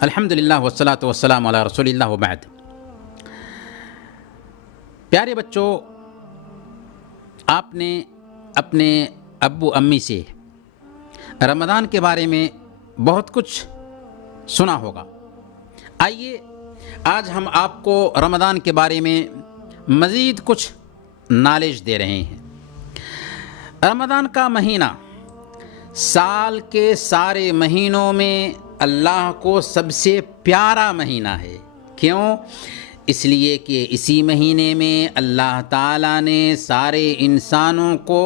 الحمدللہ والصلاۃ والسلام علی رسول اللہ وبعد۔ پیارے بچوں، آپ نے اپنے ابو امی سے رمضان کے بارے میں بہت کچھ سنا ہوگا۔ آئیے آج ہم آپ کو رمضان کے بارے میں مزید کچھ نالج دے رہے ہیں۔ رمضان کا مہینہ سال کے سارے مہینوں میں اللہ کو سب سے پیارا مہینہ ہے۔ کیوں؟ اس لیے کہ اسی مہینے میں اللہ تعالیٰ نے سارے انسانوں کو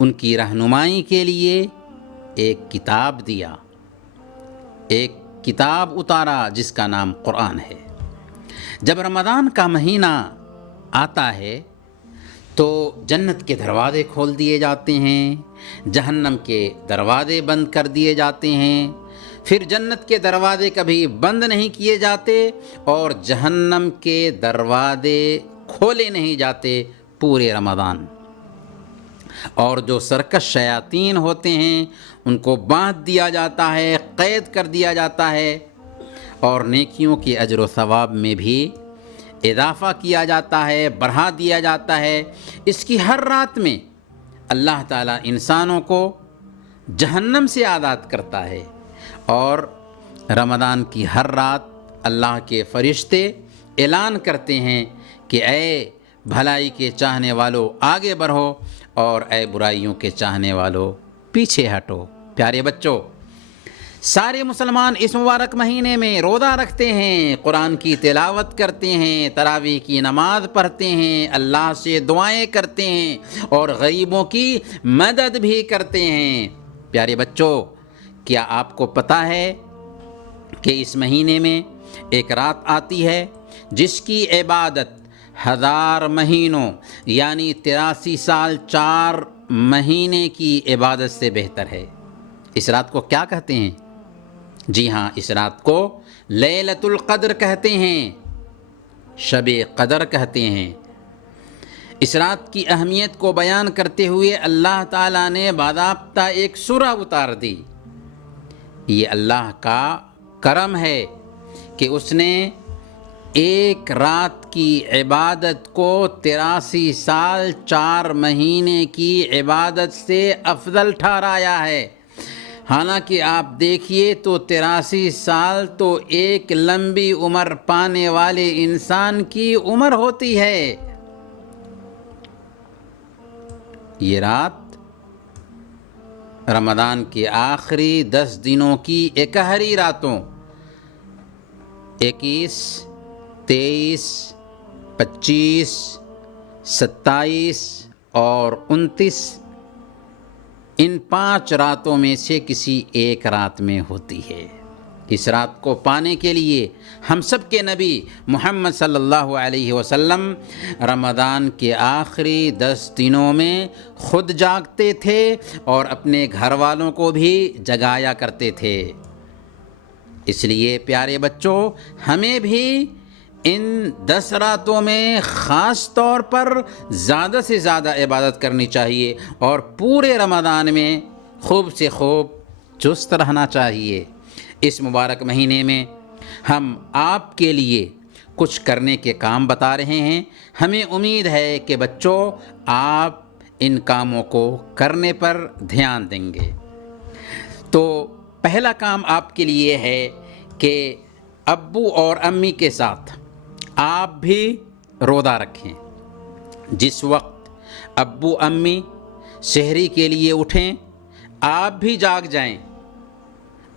ان کی رہنمائی کے لیے ایک کتاب دیا، ایک کتاب اتارا جس کا نام قرآن ہے۔ جب رمضان کا مہینہ آتا ہے تو جنت کے دروازے کھول دیے جاتے ہیں، جہنم کے دروازے بند کر دیے جاتے ہیں، پھر جنت کے دروازے کبھی بند نہیں کیے جاتے اور جہنم کے دروازے کھولے نہیں جاتے پورے رمضان۔ اور جو سرکش شیاطین ہوتے ہیں ان کو باندھ دیا جاتا ہے، قید کر دیا جاتا ہے، اور نیکیوں کے اجر و ثواب میں بھی اضافہ کیا جاتا ہے، بڑھا دیا جاتا ہے۔ اس کی ہر رات میں اللہ تعالیٰ انسانوں کو جہنم سے آزاد کرتا ہے، اور رمضان کی ہر رات اللہ کے فرشتے اعلان کرتے ہیں کہ اے بھلائی کے چاہنے والوں آگے بڑھو، اور اے برائیوں کے چاہنے والوں پیچھے ہٹو۔ پیارے بچوں، سارے مسلمان اس مبارک مہینے میں روزہ رکھتے ہیں، قرآن کی تلاوت کرتے ہیں، تراویح کی نماز پڑھتے ہیں، اللہ سے دعائیں کرتے ہیں اور غریبوں کی مدد بھی کرتے ہیں۔ پیارے بچوں، کیا آپ کو پتہ ہے کہ اس مہینے میں ایک رات آتی ہے جس کی عبادت 1000 مہینوں یعنی 83 سال 4 مہینے کی عبادت سے بہتر ہے؟ اس رات کو کیا کہتے ہیں؟ جی ہاں، اس رات کو لیلۃ القدر کہتے ہیں، شب قدر کہتے ہیں۔ اس رات کی اہمیت کو بیان کرتے ہوئے اللہ تعالیٰ نے باضابطہ ایک سورہ اتار دی۔ یہ اللہ کا کرم ہے کہ اس نے ایک رات کی عبادت کو 83 سال 4 مہینے کی عبادت سے افضل ٹھہرایا ہے۔ حالانکہ آپ دیکھیے تو 83 سال تو ایک لمبی عمر پانے والے انسان کی عمر ہوتی ہے۔ یہ رات رمضان کے آخری 10 دنوں کی اکہری راتوں 21، 23، 25، 27 اور 29 ان 5 راتوں میں سے کسی ایک رات میں ہوتی ہے۔ اس رات کو پانے کے لیے ہم سب کے نبی محمد صلی اللہ علیہ وسلم رمضان کے آخری 10 دنوں میں خود جاگتے تھے اور اپنے گھر والوں کو بھی جگایا کرتے تھے۔ اس لیے پیارے بچوں، ہمیں بھی ان 10 راتوں میں خاص طور پر زیادہ سے زیادہ عبادت کرنی چاہیے اور پورے رمضان میں خوب سے خوب چست رہنا چاہیے۔ اس مبارک مہینے میں ہم آپ کے لیے کچھ کرنے کے کام بتا رہے ہیں۔ ہمیں امید ہے کہ بچوں آپ ان کاموں کو کرنے پر دھیان دیں گے۔ تو پہلا کام آپ کے لیے ہے کہ ابو اور امی کے ساتھ آپ بھی روزہ رکھیں۔ جس وقت ابو امی سحری کے لیے اٹھیں، آپ بھی جاگ جائیں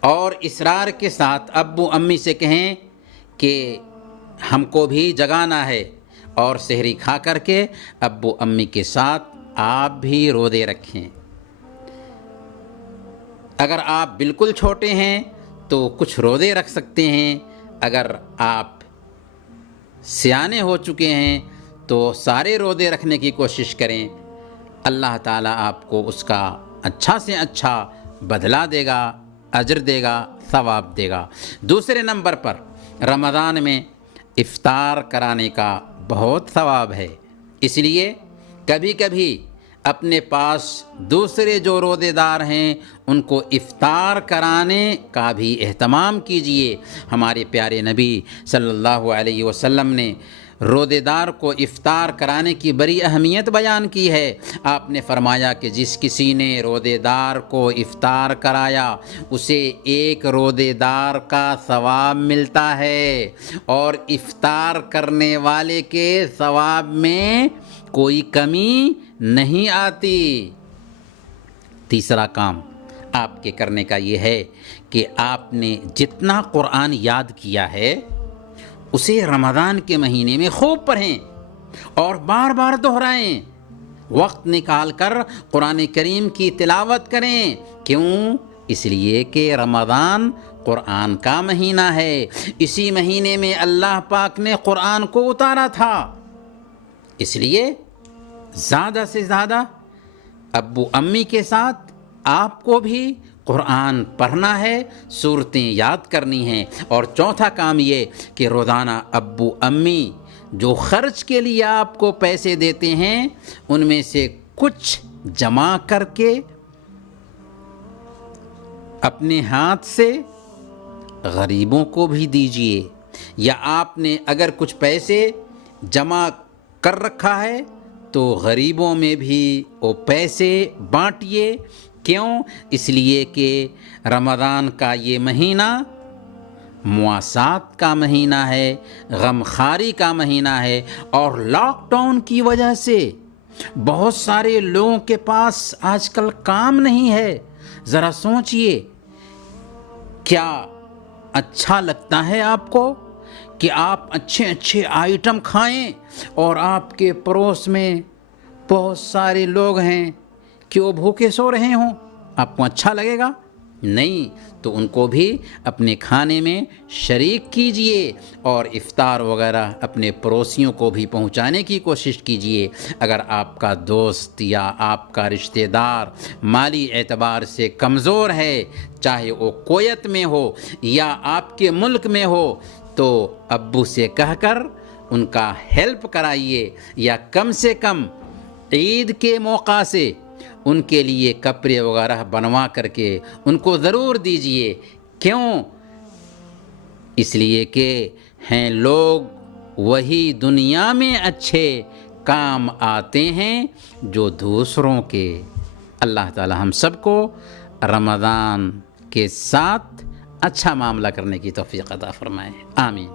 اور اصرار کے ساتھ ابو امی سے کہیں کہ ہم کو بھی جگانا ہے، اور سحری کھا کر کے ابو امی کے ساتھ آپ بھی روزے رکھیں۔ اگر آپ بالکل چھوٹے ہیں تو کچھ روزے رکھ سکتے ہیں، اگر آپ سیانے ہو چکے ہیں تو سارے روزے رکھنے کی کوشش کریں۔ اللہ تعالیٰ آپ کو اس کا اچھا سے اچھا بدلہ دے گا، اجر دے گا، ثواب دے گا۔ دوسرے نمبر پر رمضان میں افطار کرانے کا بہت ثواب ہے، اس لیے کبھی کبھی اپنے پاس دوسرے جو روزے دار ہیں ان کو افطار کرانے کا بھی اہتمام کیجیے۔ ہمارے پیارے نبی صلی اللہ علیہ وسلم نے روزے دار کو افطار کرانے کی بڑی اہمیت بیان کی ہے۔ آپ نے فرمایا کہ جس کسی نے روزے دار کو افطار کرایا اسے ایک روزے دار کا ثواب ملتا ہے، اور افطار کرنے والے کے ثواب میں کوئی کمی نہیں آتی۔ تیسرا کام آپ کے کرنے کا یہ ہے کہ آپ نے جتنا قرآن یاد کیا ہے اسے رمضان کے مہینے میں خوب پڑھیں اور بار بار دہرائیں۔ وقت نکال کر قرآن کریم کی تلاوت کریں۔ کیوں؟ اس لیے کہ رمضان قرآن کا مہینہ ہے، اسی مہینے میں اللہ پاک نے قرآن کو اتارا تھا۔ اس لیے زیادہ سے زیادہ ابو امی کے ساتھ آپ کو بھی قرآن پڑھنا ہے، سورتیں یاد کرنی ہیں۔ اور چوتھا کام یہ کہ روزانہ ابو امی جو خرچ کے لیے آپ کو پیسے دیتے ہیں ان میں سے کچھ جمع کر کے اپنے ہاتھ سے غریبوں کو بھی دیجیے، یا آپ نے اگر کچھ پیسے جمع کر رکھا ہے تو غریبوں میں بھی وہ پیسے بانٹیے۔ کیوں؟ اس لیے کہ رمضان کا یہ مہینہ مواسات کا مہینہ ہے، غمخواری کا مہینہ ہے، اور لاک ڈاؤن کی وجہ سے بہت سارے لوگوں کے پاس آج کل کام نہیں ہے۔ ذرا سوچئے، کیا اچھا لگتا ہے آپ کو کہ آپ اچھے اچھے آئٹم کھائیں اور آپ کے پڑوس میں بہت سارے لوگ ہیں کہ وہ بھوکے سو رہے ہوں؟ آپ کو اچھا لگے گا؟ نہیں۔ تو ان کو بھی اپنے کھانے میں شریک کیجئے، اور افطار وغیرہ اپنے پڑوسیوں کو بھی پہنچانے کی کوشش کیجئے۔ اگر آپ کا دوست یا آپ کا رشتہ دار مالی اعتبار سے کمزور ہے، چاہے وہ کویت میں ہو یا آپ کے ملک میں ہو، تو ابو سے کہہ کر ان کا ہیلپ کرائیے، یا کم سے کم عید کے موقع سے ان کے لیے کپڑے وغیرہ بنوا کر کے ان کو ضرور دیجئے۔ کیوں؟ اس لیے کہ ہیں لوگ وہی دنیا میں اچھے کام آتے ہیں جو دوسروں کے۔ اللہ تعالی ہم سب کو رمضان کے ساتھ اچھا معاملہ کرنے کی توفیق عطا فرمائے، آمین۔